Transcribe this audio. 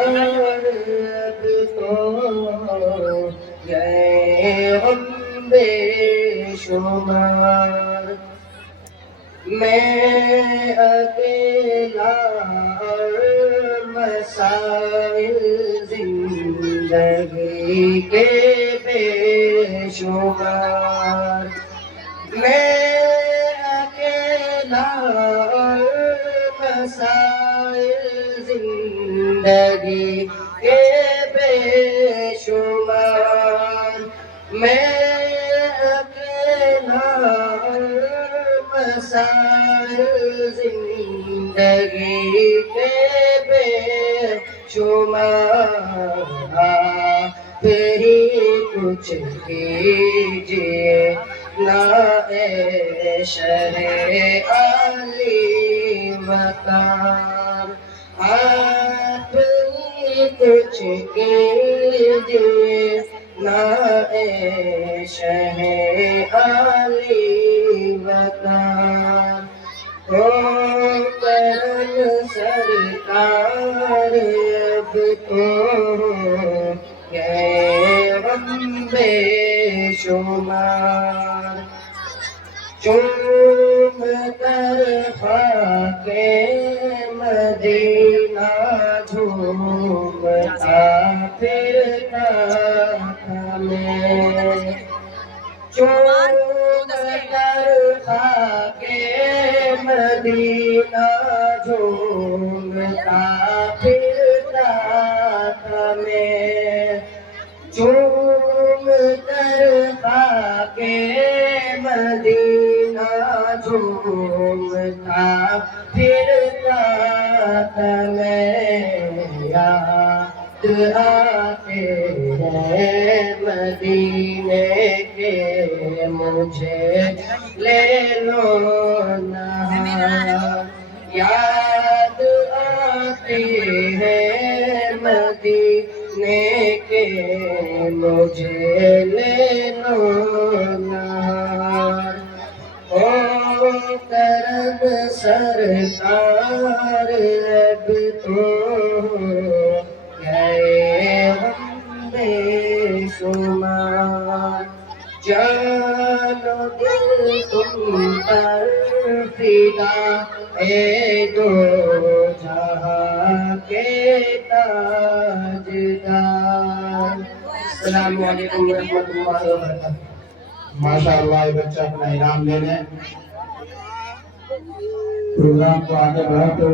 اب تو گئے غم بے شمار، میں اکیلا اور مسائل زندگی کے بے شمار، میں اکیلا اور مسائل زندگی کے بے شمار، میں اکیلا اور مسائل زندگی کے بے شمار، تیری کچھ کیجیے نا اے شہ علی مکار، آپ ہی کچھ کیجیے نا اے شہ علی مکار، او کرم سرکار اب تو گئے غم بے شمار، چوم کر خاک مدینہ جھومتا پھرتا تھا میں، چوم کر خاک مدینہ جھومتا پھرتا تھا میں، چوم کر خاک مدینہ جھومتا پھرتا تھا میں، یاد آتے ہیں مدینے کے مجھے لے لو نا، یاد آتے ہیں مدینے کے مجھے لے لو نا، او کرم سرکار اب تو گئے غم بے شمار، جان و دل تم پر فدا اے دو جہاں کے تاجدار۔ السلام علیکم ورحمۃ اللہ وبرکاتہ۔ ماشاءاللہ یہ بچہ اپنا انعام لے لیں، پروگرام کو آگے بڑھاتے ہوئے